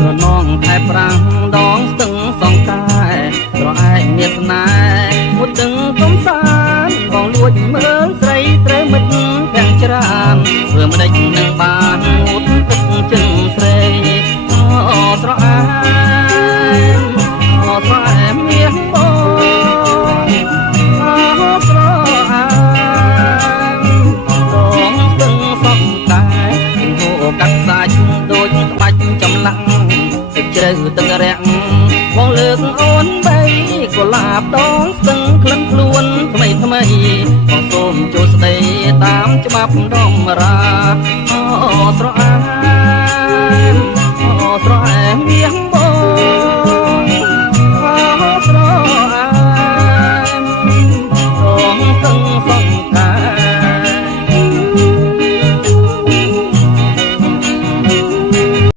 ត្រនងខែប្រាំងដងស្ទឹងសងកែត្រឯកមានស្នេហ៍មុតទឹងកំសាន្តបងលួចមើលស្រីត្រូវមិត្តទាំងច្រើនធ្វើមិនដេចនឹងបានមុតទឹកជើងស្រីស្រអែមស្រអែមមាសបងស្រអែមដងស្ទឹងសងតែហូរកាត់សាច់ដូចក្បាច់ចម្លាក់ទឹកជ្រៅទឹករាក់